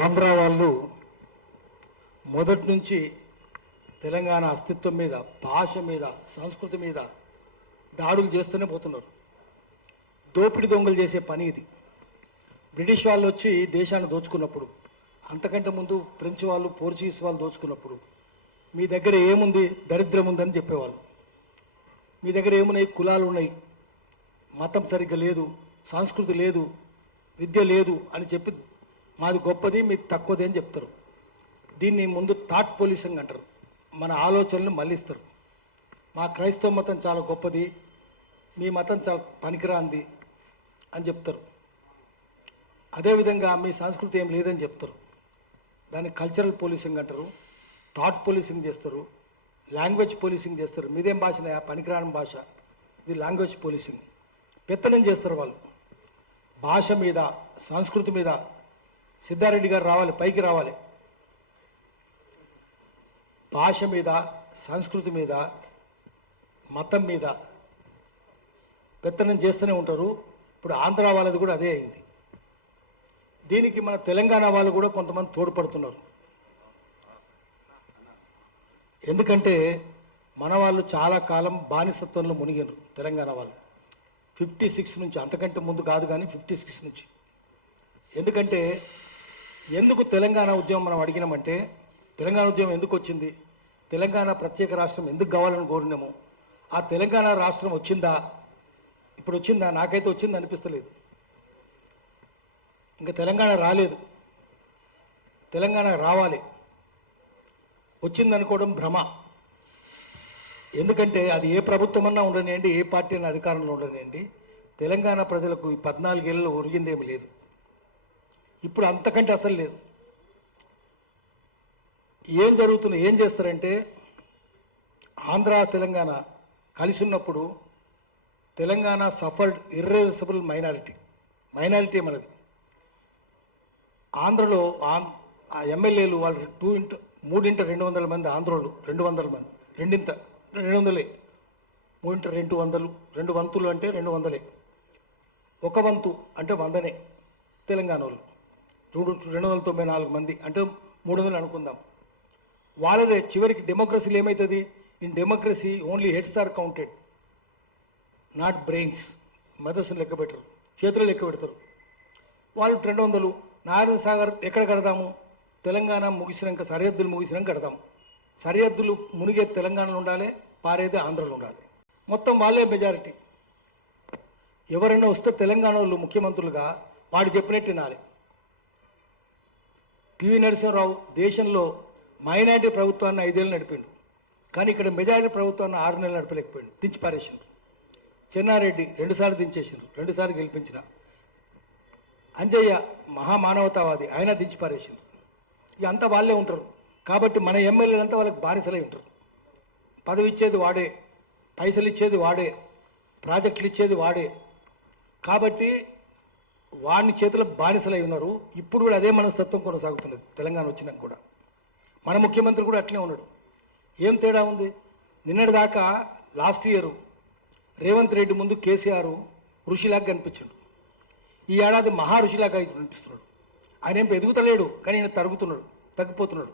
ఆంధ్ర వాళ్ళు మొదటి నుంచి తెలంగాణ అస్తిత్వం మీద, భాష మీద, సంస్కృతి మీద దాడులు చేస్తూనే పోతున్నారు. దోపిడి దొంగలు చేసే పని ఇది. బ్రిటిష్ వాళ్ళు వచ్చి దేశాన్ని దోచుకున్నప్పుడు, అంతకంటే ముందు ఫ్రెంచ్ వాళ్ళు, పోర్చుగీస్ వాళ్ళు దోచుకున్నప్పుడు మీ దగ్గర ఏముంది, దరిద్రం ఉందని చెప్పేవాళ్ళు. మీ దగ్గర ఏమున్నాయి, కులాలు ఉన్నాయి, మతం సరిగ్గా లేదు, సంస్కృతి లేదు, విద్య లేదు అని చెప్పి మాది గొప్పది, మీది తక్కువది అని చెప్తారు. దీన్ని ముందు థాట్ పోలీసింగ్ అంటారు. మన ఆలోచనలు మళ్ళిస్తారు. మా క్రైస్తవ మతం చాలా గొప్పది, మీ మతం చాలా పనికిరాంది అని చెప్తారు. అదేవిధంగా మీ సంస్కృతి ఏం లేదని చెప్తారు. దాన్ని కల్చరల్ పోలీసింగ్ అంటారు, థాట్ పోలీసింగ్ చేస్తారు, లాంగ్వేజ్ పోలీసింగ్ చేస్తారు. మీదేం భాషనే, పనికిరాని భాష, ఇది లాంగ్వేజ్ పోలీసింగ్. పెత్తనం చేస్తారు వాళ్ళు భాష మీద, సంస్కృతి మీద. సిద్ధారెడ్డి గారు రావాలి, పైకి రావాలి. భాష మీద, సంస్కృతి మీద, మతం మీద పెత్తనం చేస్తూనే ఉంటారు. ఇప్పుడు ఆంధ్ర వాళ్ళది కూడా అదే అయింది. దీనికి మన తెలంగాణ వాళ్ళు కూడా కొంతమంది తోడ్పడుతున్నారు. ఎందుకంటే మన వాళ్ళు చాలా కాలం బానిసత్వంలో మునిగారు. తెలంగాణ వాళ్ళు 56 నుంచి, అంతకంటే ముందు కాదు కానీ 56 నుంచి. ఎందుకంటే ఎందుకు తెలంగాణ ఉద్యమం మనం అడిగినామంటే, తెలంగాణ ఉద్యమం ఎందుకు వచ్చింది, తెలంగాణ ప్రత్యేక రాష్ట్రం ఎందుకు కావాలని కోరినాము, ఆ తెలంగాణ రాష్ట్రం వచ్చిందా, ఇప్పుడు వచ్చిందా? నాకైతే వచ్చింది అనిపిస్తలేదు. ఇంకా తెలంగాణ రాలేదు, తెలంగాణ రావాలి. వచ్చిందనుకోవడం భ్రమ. ఎందుకంటే అది ఏ ప్రభుత్వం అన్నా ఉండనివ్వండి, ఏ పార్టీ అయినా అధికారంలో ఉండనివ్వండి, తెలంగాణ ప్రజలకు ఈ 14 ఏళ్ళలో ఒరిగిందేమి లేదు. ఇప్పుడు అంతకంటే అసలు లేదు. ఏం జరుగుతుంది, ఏం చేస్తారంటే, ఆంధ్ర తెలంగాణ కలిసి ఉన్నప్పుడు తెలంగాణ సఫర్డ్ ఇర్రెవర్సిబుల్ మైనారిటీ మనది. ఆంధ్రలో ఆ ఎమ్మెల్యేలు వాళ్ళు 3x200 మంది, ఆంధ్రోళ్ళు 200 మంది, 200, 3x200, 2 వంతులు అంటే 200, 1 వంతు అంటే 100నే తెలంగాణ వాళ్ళు. 294 మంది అంటే 300 అనుకుందాం. వాళ్ళదే చివరికి డెమోక్రసీలు ఏమవుతుంది? In democracy only heads are counted, not brains. మెదస్సును లెక్క పెట్టరు, చేతులు లెక్క పెడతారు. వాళ్ళు 200. నారాయణ సాగర్ ఎక్కడ కడదాము? తెలంగాణ ముగిసినాక, సరిహద్దులు ముగిసినాక కడదాం. సరిహద్దులు మునిగే తెలంగాణలో ఉండాలి, పారేదే ఆంధ్రలో ఉండాలి. మొత్తం వాళ్ళే మెజారిటీ. ఎవరైనా వస్తే తెలంగాణ వాళ్ళు ముఖ్యమంత్రులుగా వాడు చెప్పినట్టు వినాలి. పివి నరసింహారావు దేశంలో మైనారిటీ ప్రభుత్వాన్ని 5 ఏళ్ళు నడిపిండు, కానీ ఇక్కడ మెజారిటీ ప్రభుత్వాన్ని 6 నెలలు నడపలేకపోయిండు, దించి పారేసిండు. చెన్నారెడ్డి 2 సార్లు దించేసిండు, 2 సార్లు గెలిపించిన. అంజయ్య మహామానవతావాది, ఆయన దించి పారేసిండు. ఇక అంతా వాళ్ళే ఉంటారు. కాబట్టి మన ఎమ్మెల్యేలంతా వాళ్ళకి బానిసలై ఉంటారు. పదవి ఇచ్చేది వాడే, పైసలు ఇచ్చేది వాడే, ప్రాజెక్టులు ఇచ్చేది వాడే. కాబట్టి వాడిని చేతుల బానిసలై ఉన్నారు. ఇప్పుడు కూడా అదే మనస్తత్వం కొనసాగుతున్నది. తెలంగాణ వచ్చినాక కూడా మన ముఖ్యమంత్రి కూడా అట్లనే ఉన్నాడు. ఏం తేడా ఉంది? నిన్నటి దాకా లాస్ట్ ఇయర్ రేవంత్ రెడ్డి ముందు కేసీఆర్ ఋషిలాగా కనిపించాడు. ఈ ఏడాది మహా ఋషిలాగా కనిపిస్తున్నాడు. ఆయన ఏం ఎదుగుతలేడు, కానీ ఈయన తగ్గిపోతున్నాడు.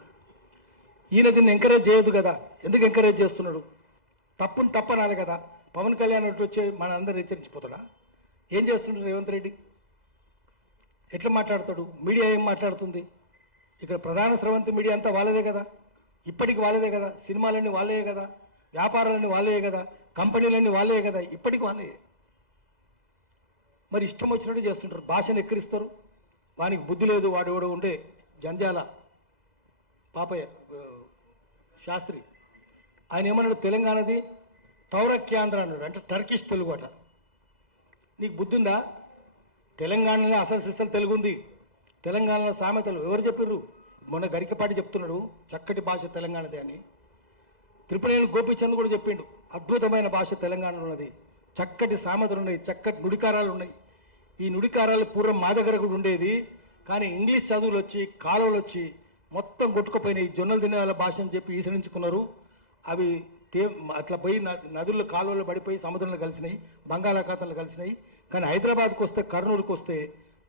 ఈయన దీన్ని ఎంకరేజ్ చేయదు కదా. ఎందుకు ఎంకరేజ్ చేస్తున్నాడు? తప్పుని తప్పనాలి కదా. పవన్ కళ్యాణ్ వచ్చి మన అందరూ హెచ్చరించిపోతాడా? ఏం చేస్తున్నాడు రేవంత్ రెడ్డి? ఎట్లా మాట్లాడతాడు? మీడియా ఏం మాట్లాడుతుంది? ఇక్కడ ప్రధాన స్రవంతి మీడియా అంతా వాళ్ళదే కదా, ఇప్పటికి వాళ్ళదే కదా, సినిమాలన్నీ వాళ్ళే కదా, వ్యాపారాలన్నీ వాళ్ళే కదా, కంపెనీలన్నీ వాళ్ళే కదా, ఇప్పటికి వాళ్ళే. మరి ఇష్టం వచ్చినట్టు చేస్తుంటారు, భాషను ఎక్కిరిస్తారు. వానికి బుద్ధి లేదు. వాడు ఎవడో ఉండే జంజాల పాపయ్య శాస్త్రి, ఆయన ఏమన్నాడు? తెలంగాణది తౌరక్యాంధ్ర అన్నాడు, అంటే టర్కిష్ తెలుగు అట. నీకు బుద్ధి ఉందా? తెలంగాణలో అసలు సిస్టల్ తెలుగు ఉంది. తెలంగాణలో సామెతలు ఎవరు చెప్పారు? మొన్న గరికపాటి చెప్తున్నాడు, చక్కటి భాష తెలంగాణదే అని. త్రిపురేణి గోపీచంద్ కూడా చెప్పిండు, అద్భుతమైన భాష తెలంగాణలో ఉన్నది, చక్కటి సామెతలు ఉన్నాయి, చక్కటి నుడికారాలు ఉన్నాయి. ఈ నుడికారాలు పూర్వం మా దగ్గర కూడా ఉండేది, కానీ ఇంగ్లీష్ చదువులు వచ్చి, కాలువలు వచ్చి మొత్తం కొట్టుకుపోయినాయి. జొన్నలు తినే వాళ్ళ భాష అని చెప్పి ఈసరించుకున్నారు. అవి అట్లా పోయి నదుల్లో, కాలువల్లో పడిపోయి సముద్రంలో కలిసినాయి, బంగాళాఖాతంలో కలిసినాయి. కానీ హైదరాబాద్కి వస్తే, కర్నూలుకి వస్తే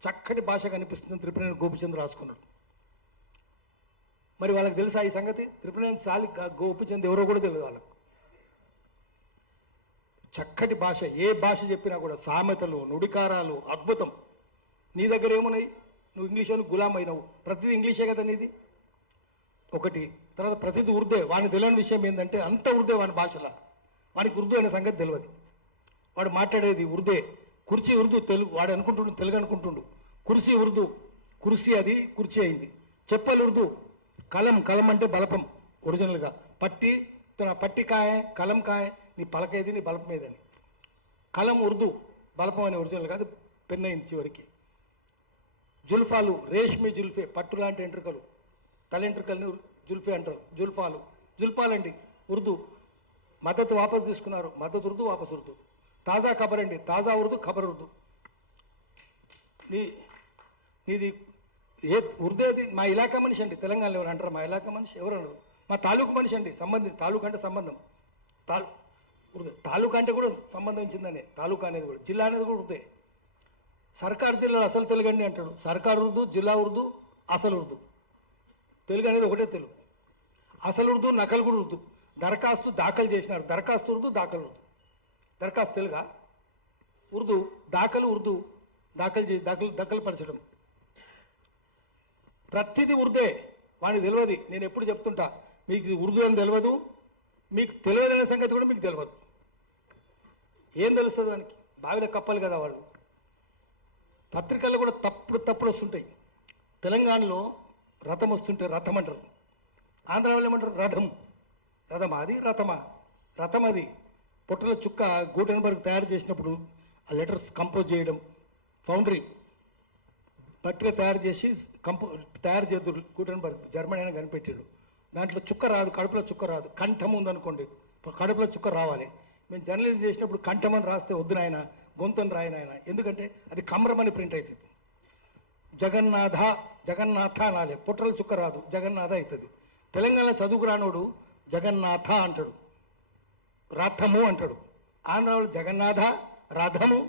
చక్కటి భాష కనిపిస్తుందని త్రిపురేణి గోపీచంద్ రాసుకున్నాడు. మరి వాళ్ళకి తెలుసా ఈ సంగతి? త్రిపురనేని సాలి గోపిచంద్ ఎవరో కూడా తెలియదు వాళ్ళకు. చక్కటి భాష, ఏ భాష చెప్పినా కూడా సామెతలు, నుడికారాలు అద్భుతం. నీ దగ్గర ఏమున్నాయి? నువ్వు ఇంగ్లీష్ అని గులాం అయినావు, ప్రతిదీ ఇంగ్లీషే కదా నీది. ఒకటి. తర్వాత ప్రతిదీ ఉర్దే. వాడిని తెలియని విషయం ఏంటంటే అంత ఉర్దే వాని భాషలో. వానికి ఉర్దూ అనే సంగతి తెలియదు. వాడు మాట్లాడేది ఉర్దే. కుర్చీ ఉర్దూ తెలుగు, వాడు అనుకుంటుండు తెలుగు అనుకుంటుండు. కుర్సీ ఉర్దూ, కుర్సీ అది కుర్చీ అయింది. చెప్పలు ఉర్దూ. కలం, కలం అంటే బలపం ఒరిజినల్గా. పట్టి, పట్టి కాయ, కలం కాయ, నీ పలకేది నీ బలపం ఏదని. కలం ఉర్దూ, బలపం అని ఒరిజినల్గా, అది పెన్ అయింది చివరికి. జుల్ఫాలు, రేష్మి జుల్ఫే, పట్టు లాంటి ఎంట్రుకలు, తలెంట్రుకల్ని జుల్ఫే అంటారు. జుల్ఫాలు, జుల్ఫాలండి ఉర్దూ. మద్దతు వాపసు తీసుకున్నారు, మద్దతు ఉర్దూ, వాపసు ఉర్దూ. తాజా ఖబర్ అండి, తాజా ఉర్దూ, ఖబర్ ఉర్దూ. నీది ఏ ఉర్దేది? మా ఇలాకా మనిషి అండి, తెలంగాణలో ఎవరు అంటారు? మా ఇలాకా మనిషి ఎవరు అనరు. మా తాలూకు మనిషి అండి, సంబంధించి. తాలూకు అంటే సంబంధం. ఉర్దే. తాలూకా అంటే కూడా సంబంధించిందనే. తాలూకా అనేది కూడా, జిల్లా అనేది కూడా ఉర్దే. సర్కారు జిల్లాలో అసలు తెలుగు అండి అంటాడు. సర్కారు ఉర్దూ, జిల్లా ఉర్దూ, అసలు ఉర్దూ. తెలుగు అనేది ఒకటే తెలుగు. అసలు ఉర్దూ, నకలు కూడా ఉర్దూ. దరఖాస్తు దాఖలు చేసినారు, దరఖాస్తు ఉర్దూ, దాఖలు ఉర్దూ. దరఖాస్తు తెలుగా? ఉర్దూ. దాఖలు ఉర్దూ, దాఖలు చేసి దఖలు పరచడం. ప్రతిదీ ఉర్దే. వాడికి తెలియదు. నేను ఎప్పుడు చెప్తుంటా, మీకు ఉర్దూ అని తెలియదు, మీకు తెలియదనే సంగతి కూడా మీకు తెలియదు. ఏం తెలుస్తుంది దానికి? బావిలో కప్పలు కదా వాళ్ళు. పత్రికల్లో కూడా తప్పుడు వస్తుంటాయి. తెలంగాణలో రథం వస్తుంటే రథం అంటారు, ఆంధ్రాలో ఏమంటారు? రథం. రథమా అది? రథమా? రథం అది. పొట్టల చుక్క గూటెన్బర్గ్ తయారు చేసినప్పుడు ఆ లెటర్స్ కంపోజ్ చేయడం, ఫౌండరీ పట్టిక తయారు చేసి తయారు చేద్దురు. గూటెన్బర్గ్ జర్మనీ అని కనిపెట్టాడు. దాంట్లో చుక్క రాదు, కడుపులో చుక్క రాదు. కంఠం ఉందనుకోండి, కడుపులో చుక్క రావాలి. మేము జర్నలిజం చేసినప్పుడు కంఠం అని రాస్తే వద్దు నాయన, గొంతని రాయన ఆయన. ఎందుకంటే అది కమ్రం అని ప్రింట్ అవుతుంది. జగన్నాథ, జగన్నాథ అనాలి. పుట్రల చుక్క రాదు, జగన్నాథ అవుతుంది. తెలంగాణ చదువుకు రానోడు జగన్నాథ అంటాడు, రథము అంటాడు. ఆంధ్రాలో జగన్నాథ, రథము.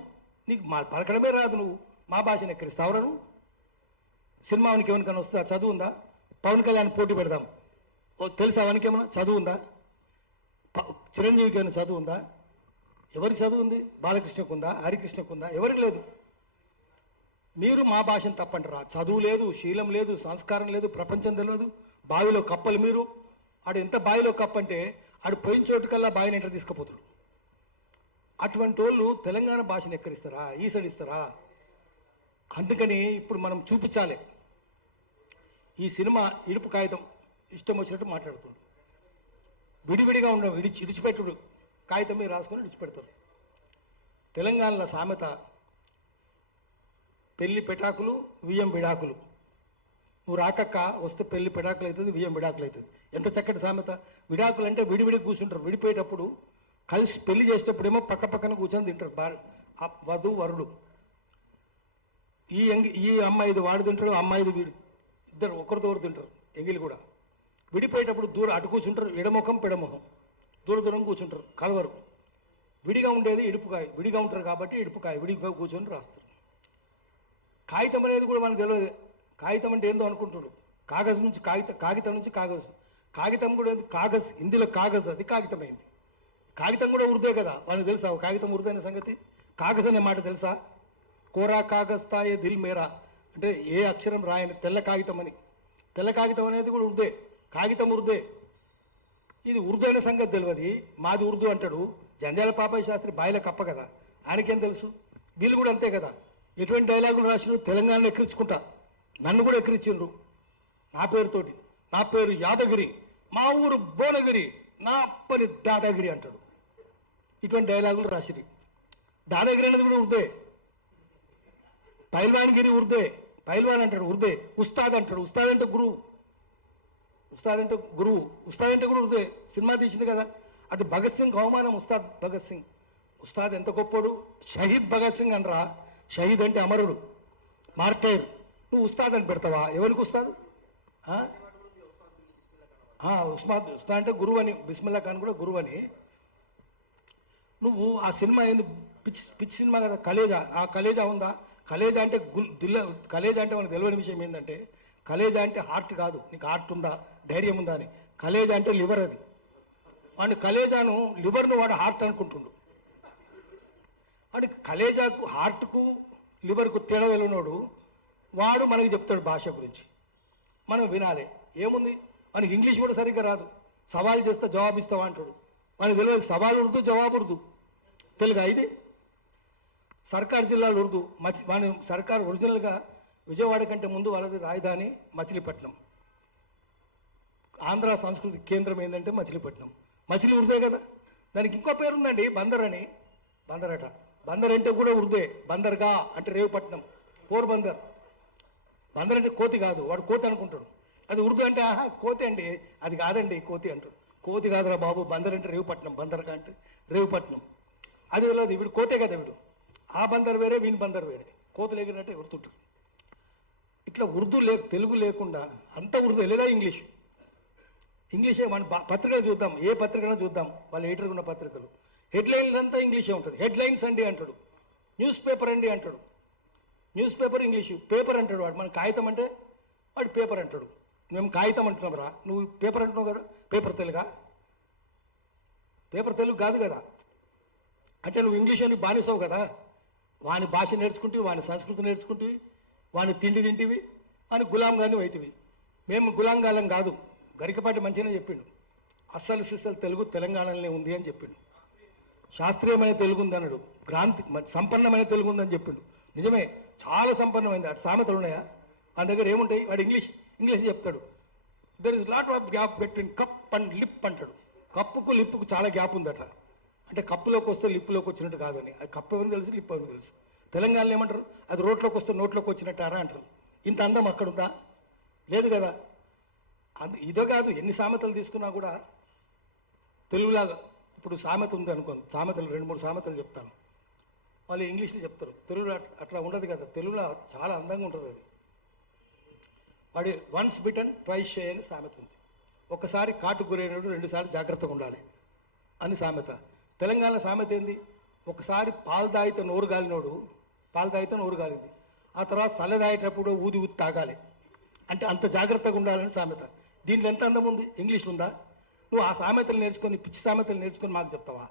నీకు మా పలకడమే రాదు, నువ్వు మా భాషను ఎక్కడిస్తావురా నువ్వు? సినిమానికి ఎవరికైనా వస్తుందా? చదువు ఉందా? పవన్ కళ్యాణ్ పోటీ పెడదాం, తెలుసా వానికేమన్నా? చదువు ఉందా? చిరంజీవికి ఏమైనా చదువు ఉందా? ఎవరికి చదువు ఉంది? బాలకృష్ణకు ఉందా? హరికృష్ణకు ఉందా? ఎవరికి లేదు. మీరు మా భాషను తప్పంటారా? చదువు లేదు, శీలం లేదు, సంస్కారం లేదు, ప్రపంచం తెలియదు. బావిలో కప్పలు మీరు. ఆడు ఎంత బావిలో కప్ప అంటే ఆడు పోయిన చోటుకల్లా బావిని ఎంటర్ తీసుకుపోతాడు. అటువంటి వాళ్ళు తెలంగాణ భాషను ఎక్కడిస్తారా? ఈసడిస్తారా? అందుకని ఇప్పుడు మనం చూపించాలి. ఈ సినిమా ఇడుపు కాగితం ఇష్టం వచ్చినట్టు మాట్లాడుతుంది. విడివిడిగా ఉండవు, ఇడిచిపెట్టుడు. కాగితం మీద రాసుకొని ఇడిచిపెడతారు. తెలంగాణలో సామెత పెళ్లి పెటాకులు, వియ్యం విడాకులు. నువ్వు రాకక్క వస్తే పెళ్లి పెడాకులు అవుతుంది, వియ్యం విడాకులు అవుతుంది. ఎంత చక్కటి సామెత. విడాకులు అంటే విడివిడి కూర్చుంటారు. విడిపోయేటప్పుడు కలిసి పెళ్లి చేసేటప్పుడు ఏమో పక్క పక్కన కూర్చొని తింటారు వధు వరుడు. ఈ అమ్మాయిది వాడు తింటాడు, అమ్మాయిది వీడు, ఇద్దరు ఒకరితో ఒకరు తింటారు. ఎంగిలి కూడా. విడిపోయేటప్పుడు దూరం అటు కూర్చుంటారు, ఎడముఖం పెడముఖం, దూరం కూర్చుంటారు, కలవరు. విడిగా ఉండేది ఇడుపుకాయ. విడిగా ఉంటారు కాబట్టి ఇడుపుకాయ, విడిగా కూర్చొని రాస్తారు. కాగితం అనేది కూడా మనకు తెలియదు. కాగితం అంటే ఏందో అనుకుంటున్నాడు. కాగజ్ నుంచి కాగితం నుంచి కాగజ్. కాగితం కూడా కాగజ్, హిందీలో కాగజ్, అది కాగితం అయింది. కాగితం కూడా ఉర్దే కదా, వాళ్ళకి తెలుసా కాగితం ఉర్దే అనే సంగతి? కాగజ్ అనే మాట తెలుసా? కోరా కాగజ్ తాయే దిల్ మేరా అంటే ఏ అక్షరం రాయని తెల్ల కాగితం అని. తెల్ల కాగితం అనేది కూడా ఉర్దే, కాగితం ఉర్దే. ఇది ఉర్దూ అనే సంగతి తెలియదు. మాది ఉర్దూ అంటాడు. జంజాల పాపయ్య శాస్త్రి బాయిల కప్ప కదా, ఆయనకేం తెలుసు? వీళ్ళు కూడా అంతే కదా. ఎటువంటి డైలాగులు రాసినా తెలంగాణలో ఎక్కిరించుకుంటా. నన్ను కూడా ఎక్కిరించిండ్రు నా పేరుతోటి. నా పేరు యాదగిరి, మా ఊరు భువనగిరి, నా పని దాదాగిరి అంటాడు. ఇటువంటి డైలాగులు రాసిరి. దాదాగిరి అనేది కూడా ఉర్దే. పైల్వాన్గిరి ఉర్దే. పైల్వాన్ అంటాడు ఉర్దే. ఉస్తాద్ అంటాడు. ఉస్తాద్ అంటే గురువు. ఉస్తాద్ అంటే గురువు. ఉస్తాద్ అంటే కూడా ఉర్దే. సినిమా తీసింది కదా, అది భగత్ సింగ్ అవమానం. ఉస్తాద్ భగత్ సింగ్. ఉస్తాద్ ఎంత గొప్పడు. షహీద్ భగత్ సింగ్ అనరా. షహీద్ అంటే అమరుడు, మార్టైర్. నువ్వు ఉస్తాద్ అని పెడతావా? ఎవరికి ఉస్తాద్? ఉస్తాద్ అంటే గురువు అని. బిస్మిల్లా ఖాన్ కూడా గురువు అని. నువ్వు ఆ సినిమా ఏంది? పిచ్చి సినిమా కదా కలేజా. ఆ కలేజా ఉందా? కలేజా అంటే కలేజా అంటే మనకు తెలియని విషయం ఏంటంటే కలేజా అంటే హార్ట్ కాదు, నీకు హార్ట్ ఉందా, ధైర్యం ఉందా అని. కలేజా అంటే లివర్. అది వాడిని కలేజాను లివర్ను వాడు హార్ట్ అనుకుంటుండు. వాడికి కలేజాకు హార్ట్కు లివర్కు తేడా తెలియనోడు వాడు మనకి చెప్తాడు భాష గురించి, మనం వినాలి. ఏముంది, మనకి ఇంగ్లీష్ కూడా సరిగ్గా రాదు. సవాల్ చేస్తే జవాబు ఇస్తావా అంటాడు. మనకు తెలియదు సవాల్ ఉర్దు, జవాబు ఉర్దు. తెలుగా ఇది సర్కార్ జిల్లాలో ఉర్దు. మన సర్కార్ ఒరిజినల్గా విజయవాడ కంటే ముందు వాళ్ళది రాజధాని మచిలీపట్నం. ఆంధ్ర సంస్కృతి కేంద్రం ఏంటంటే మచిలీపట్నం. మచిలీ ఉర్దే కదా. దానికి ఇంకో పేరు ఉందండి, బందర్ అని. బందర్ అట. బందర్ అంటే కూడా ఉర్దే. బందర్గా అంటే రేవుపట్నం, పోర్బందర్. బందర్ అంటే కోతి కాదు, వాడు కోతి అనుకుంటాడు. అది ఉర్దూ అంటే ఆహా కోతి అండి, అది కాదండి కోతి అంటాడు. కోతి కాదురా బాబు, బందర్ అంటే రేవుపట్నం, బందర్గా అంటే రేవుపట్నం. అది తెలియదు, వీడు కోతే కదా వీడు. ఆ బందర్ వేరే, వీని బందర్ వేరే. కోతులు ఎగిరినట్టే గుర్తుంటుంది. ఇట్లా ఉర్దూ తెలుగు లేకుండా అంత ఉర్దూ లేదా ఇంగ్లీష్. ఇంగ్లీషే. మన పత్రికలు చూద్దాం, ఏ పత్రికలో చూద్దాం, వాళ్ళ ఎడిటర్ ఉన్న పత్రికలు హెడ్లైన్స్ అంతా ఇంగ్లీషే ఉంటుంది. హెడ్లైన్స్ అండి అంటాడు, న్యూస్ పేపర్ అండి అంటాడు. న్యూస్ పేపర్ ఇంగ్లీషు, పేపర్ అంటాడు వాడు. మన కాగితం అంటే వాడు పేపర్ అంటాడు. మేము కాగితం అంటున్నాం రా, నువ్వు పేపర్ అంటున్నావు కదా. పేపర్ తెలుగా? పేపర్ తెలుగు కాదు కదా. అంటే నువ్వు ఇంగ్లీష్ అని బానిసావు కదా. వాని భాష నేర్చుకుంటే, వాని సంస్కృతి నేర్చుకుంటే, వాని తిండి తింటివి, వాని గులాంగాని అవుతుంది. మేము గులాంగాలం కాదు. గరికపాటి మంచిగానే చెప్పిండు, అస్సలు సిస్సలు తెలుగు తెలంగాణలోనే ఉంది అని చెప్పిండు. శాస్త్రీయమైన తెలుగు ఉంది అన్నాడు, సంపన్నమైన తెలుగు ఉందని చెప్పిండు. నిజమే, చాలా సంపన్నమైంది. అటు సామెతలు ఉన్నాయా మన దగ్గర? ఏముంటాయి? వాడు ఇంగ్లీష్ చెప్తాడు. There is lot of gap between cup and lip అంటాడు. కప్పుకు లిప్పుకు చాలా గ్యాప్ ఉందట. అంటే కప్పులోకి వస్తే లిప్పులోకి వచ్చినట్టు కాదని. అది కప్పు ఎవరిని తెలుసు, లిప్పు ఎవరిని తెలుసు. తెలంగాణలో ఏమంటారు? అది రోట్లోకి వస్తే నోట్లోకి వచ్చినట్టారా అంటారు. ఇంత అందం అక్కడుందా? లేదు కదా. ఇదో కాదు, ఎన్ని సామెతలు తీసుకున్నా కూడా తెలుగులాగా. ఇప్పుడు సామెత ఉంది అనుకోండి, సామెతలు 2-3 సామెతలు చెప్తాను, వాళ్ళు ఇంగ్లీష్లో చెప్తారు. తెలుగులో అట్లా ఉండదు కదా. తెలుగులో చాలా అందంగా ఉంటుంది అది. వాడి వన్స్ బిటన్ ట్వైస్ షై అని సామెత ఉంది. ఒకసారి కాటు గురైనడు 2 సార్లు జాగ్రత్తగా ఉండాలి అని సామెత. తెలంగాణ సామెత ఏంది? ఒకసారి పాలు తాగితే నోరు గాలినోడు, పాలు తాగితే నోరు గాలింది, ఆ తర్వాత సల్ల తాగేటప్పుడు ఊది తాగాలి అంటే అంత జాగ్రత్తగా ఉండాలని సామెత. దీంట్లో ఎంత అందం ఉంది? ఇంగ్లీష్లో ఉందా? నువ్వు ఆ సామెతలు నేర్చుకొని, పిచ్చి సామెతలు నేర్చుకొని మాకు చెప్తావా?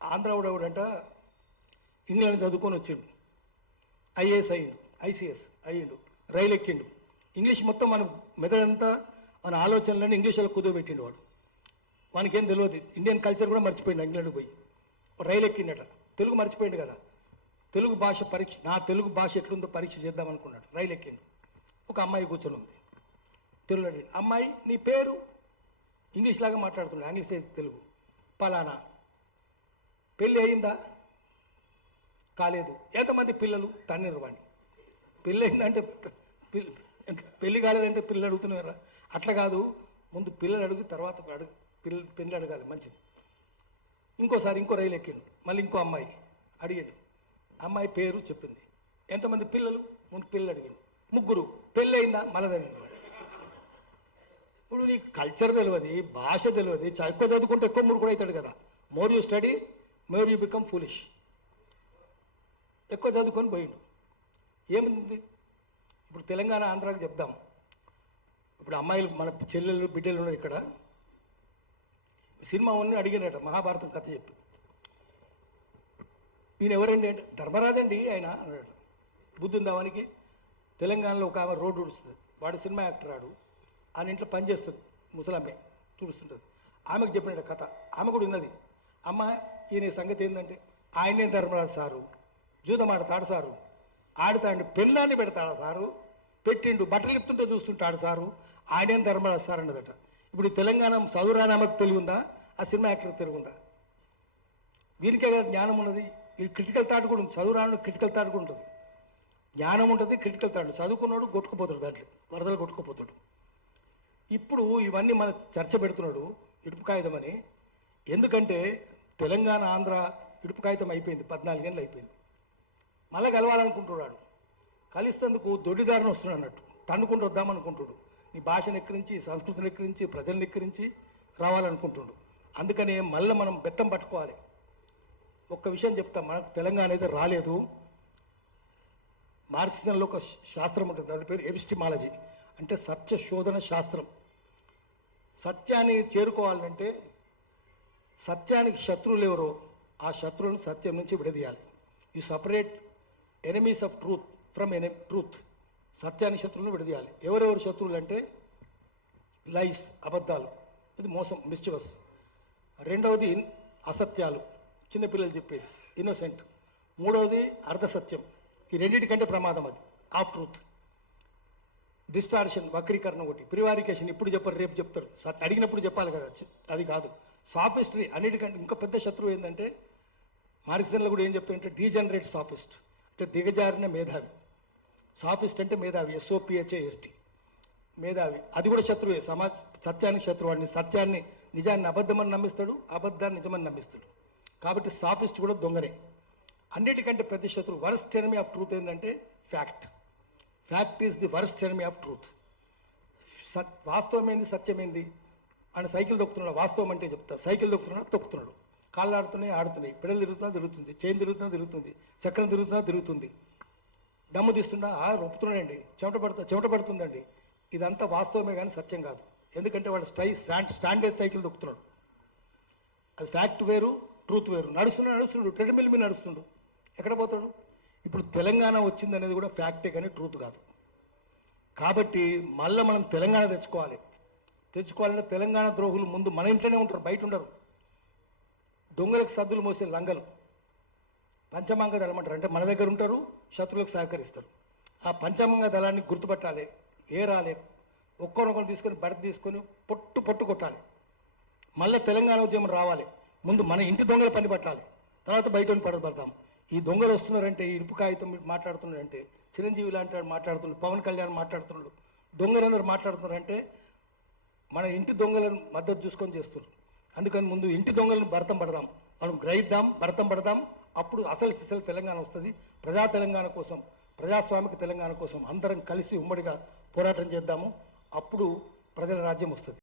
ఆంధ్రావుడవుడంట ఇంగ్లాండ్ చదువుకొని వచ్చిండు, ఐఏఎస్ అయ్యిండు, ఐసీఎస్ అయ్యిండు, రైలు ఎక్కిండు. ఇంగ్లీష్ మొత్తం మన మెదడంతా, మన ఆలోచనలన్నీ ఇంగ్లీష్లో కుదవబెట్టిండు వాడు. వానికేం తెలియదు, ఇండియన్ కల్చర్ కూడా మర్చిపోయిండు. ఇంగ్లాండ్కి పోయి రైలు ఎక్కిండట, తెలుగు మర్చిపోయిండు కదా. తెలుగు భాష పరీక్ష, నా తెలుగు భాష ఎట్లుందో పరీక్ష చేద్దాం అనుకున్నాడు. రైలు ఎక్కిండు. ఒక అమ్మాయి కూర్చొని ఉంది, తెలుగు అడిగింది. అమ్మాయి నీ పేరు? ఇంగ్లీష్ లాగా మాట్లాడుతున్నాడు, ఇంగ్లీష్ తెలుగు. పలానా. పెళ్ళి అయిందా? కాలేదు. ఎంతమంది పిల్లలు? తన్నీరు వాణి. పెళ్ళి అయిందంటే పెళ్ళి కాలేదంటే పిల్లలు అడుగుతున్నారా? అట్లా కాదు, ముందు పిల్లలు అడుగు, తర్వాత పెళ్ళి అడగాలి, మంచిది. ఇంకోసారి ఇంకో రైలు ఎక్కిండు, మళ్ళీ ఇంకో అమ్మాయి అడిగాడు. అమ్మాయి పేరు చెప్పింది. ఎంతమంది పిల్లలు? ముందు పిల్లలు అడిగాడు. 3. పెళ్ళి అయిందా? మళ్ళీ. ఇప్పుడు నీకు కల్చర్ తెలియదు, భాష తెలియదు. ఎక్కువ చదువుకుంటే ఎక్కువ మూడు కూడా అవుతాడు కదా. More you study more you become foolish. ఎక్కువ చదువుకొని పోయిండు. ఏముంది ఇప్పుడు తెలంగాణ ఆంధ్రాకి చెప్దాం. ఇప్పుడు అమ్మాయిలు, మన చెల్లెళ్ళు, బిడ్డలు ఉన్నారు ఇక్కడ. సినిమా ఉన్న అడిగారట, మహాభారతం కథ చెప్పి. ఈయన ఎవరండి అంటే, ధర్మరాజండి ఆయన అన్నాడు. బుద్ధి ఉందా వానికి? తెలంగాణలో ఒక ఆమె రోడ్డు ఉడుస్తుంది, వాడు సినిమా యాక్టర్, ఆడు ఆయన ఇంట్లో పనిచేస్తుంది, ముసలామె తుడుస్తుంటుంది. ఆమెకు చెప్పినట్టు కథ, ఆమె కూడా ఉన్నది. అమ్మ ఈయన సంగతి ఏంటంటే, ఆయనే ధర్మరాజు సారు, జూదం ఆడతాడు సారు, ఆడుతాడు, పెళ్ళాన్ని పెడతాడా సారు, పెట్టిండు, బట్టలు ఇస్తుంటే చూస్తుంటాడు సారు, ఆయనేం ధర్మరాజు సార్ అన్నదట. ఇప్పుడు తెలంగాణ చదువురానామకు తెలివి ఉందా? ఆ సినిమా యాక్టర్ తెలివి ఉందా? వీరికే కదా జ్ఞానం ఉన్నది. ఈ క్రిటికల్ థాట్ కూడా ఉంది. చదువురాను క్రిటికల్ థాట్ కూడా ఉంటుంది, జ్ఞానం ఉంటుంది, క్రిటికల్ థాట్. చదువుకున్నాడు కొట్టుకుపోతాడు, దాంట్లో వరదలు కొట్టుకుపోతాడు. ఇప్పుడు ఇవన్నీ మన చర్చ పెడుతున్నాడు ఇడుపు కాగితం అని. ఎందుకంటే తెలంగాణ ఆంధ్ర ఇడుపు కాగితం అయిపోయింది, 14 ఏళ్ళు అయిపోయింది. మళ్ళీ కలవాలనుకుంటున్నాడు. కలిస్తేందుకు దొడ్డిదారిని వస్తున్నాడు అన్నట్టు, తన్నుకుంటూ వద్దామనుకుంటుడు. నీ భాషను ఎక్కిరించి, సంస్కృతిని ఎక్కిరించి, ప్రజల్ని ఎక్కిరించి రావాలనుకుంటున్నాడు. అందుకనే మళ్ళీ మనం బెత్తం పట్టుకోవాలి. ఒక్క విషయం చెప్తాం, మనకు తెలంగాణ అయితే రాలేదు. మార్క్సిజంలో ఒక శాస్త్రం ఉంటుంది, దాని పేరు ఎపిస్టిమాలజీ, అంటే సత్య శోధన శాస్త్రం. సత్యాన్ని చేరుకోవాలంటే సత్యానికి శత్రువులు ఎవరో ఆ శత్రువులను సత్యం నుంచి విడదీయాలి. You separate enemies of truth from truth. సత్యానికి శత్రువులను విడదీయాలి. ఎవరెవరు శత్రువులు అంటే లైస్, అబద్ధాలు, ఇది మోసం, మిస్చివస్. రెండవది అసత్యాలు, చిన్నపిల్లలు చెప్పేది, ఇన్నోసెంట్. మూడవది అర్ధసత్యం, ఈ రెండింటికంటే ప్రమాదం అది, ఆఫ్ ట్రూత్. డిస్టార్షన్, వక్రీకరణ ఒకటి. ప్రివారికేషన్, ఇప్పుడు చెప్పరు రేపు చెప్తారు, అడిగినప్పుడు చెప్పాలి కదా, అది కాదు. సాఫిస్ట్రీ, అన్నిటికంటే ఇంకా పెద్ద శత్రువు ఏంటంటే మార్క్సిజంలో కూడా ఏం చెప్తారంటే డీజనరేట్ సాఫిస్ట్, అంటే దిగజారిన మేధావి. సాఫిస్ట్ అంటే మేధావి, SOPHAST, మేధావి. అది కూడా శత్రువే, సత్యానికి శత్రువు. వాడిని సత్యాన్ని, నిజాన్ని అబద్ధమని నమ్మిస్తాడు, అబద్ధాన్ని నిజమని నమ్మిస్తాడు. కాబట్టి సాఫిస్ట్ కూడా దొంగనే. అన్నిటికంటే పెద్ద శత్రువు, వరస్ట్ ఎనిమీ ఆఫ్ ట్రూత్ ఏంటంటే fact. Fact is the worst enemy of truth. వాస్తవం ఏంది, సత్యం ఏంది? ఆయన సైకిల్ తొక్కుతున్నాడు, వాస్తవం అంటే చెప్తా. సైకిల్ తొక్కుతున్నాడు, తొక్కుతున్నాడు. కాళ్ళు ఆడుతున్నాయి, పెడలు తిరుగుతుంది, చైన్ తిరుగుతుంది, చక్రం తిరుగుతుంది. దమ్ము తీస్తుండా, రొప్పుతున్నాడండి, చెమట పడుతుందండి. ఇదంతా వాస్తవమే కానీ సత్యం కాదు. ఎందుకంటే వాడు స్టాండర్డ్ సైకిల్ తొక్కుతున్నాడు. అది ఫ్యాక్ట్ వేరు, ట్రూత్ వేరు. నడుస్తున్నాడు, ట్రెడ్మిల్ మీద నడుస్తుండు, ఎక్కడ పోతాడు? ఇప్పుడు తెలంగాణ వచ్చింది అనేది కూడా ఫ్యాక్టే కానీ ట్రూత్ కాదు. కాబట్టి మళ్ళీ మనం తెలంగాణ తెచ్చుకోవాలంటే తెలంగాణ ద్రోహులు ముందు మన ఇంట్లోనే ఉంటారు, బయట ఉండరు. దొంగలకు సద్దులు మోసే లంగలు పంచమాంగ దళం అంటారు, అంటే మన దగ్గర ఉంటారు, శత్రువులకు సహకరిస్తారు. ఆ పంచమాంగ దళాన్ని గుర్తుపట్టాలి, ఏరాలి, ఒక్కరొకరు తీసుకొని బడత తీసుకొని పొట్టు కొట్టాలి. మళ్ళీ తెలంగాణ ఉద్యమం రావాలి. ముందు మన ఇంటి దొంగల పని పట్టాలి, తర్వాత బయట పడతాం. ఈ దొంగలు వస్తున్నారంటే, ఈ ఇరుపు కాగితం మాట్లాడుతున్నారంటే, చిరంజీవి లాంటి వాడు మాట్లాడుతున్నాడు, పవన్ కళ్యాణ్ మాట్లాడుతున్నాడు, దొంగలందరూ మాట్లాడుతున్నారంటే మన ఇంటి దొంగలను మద్దతు చూసుకొని చేస్తున్నారు. అందుకని ముందు ఇంటి దొంగలను భరతం పడదాం, మనం గ్రహిద్దాం, భరతం పడదాం. అప్పుడు అసలు తెలంగాణ వస్తుంది. ప్రజా తెలంగాణ కోసం, ప్రజాస్వామిక తెలంగాణ కోసం అందరం కలిసి ఉమ్మడిగా పోరాటం చేద్దాము. అప్పుడు ప్రజల రాజ్యం వస్తుంది.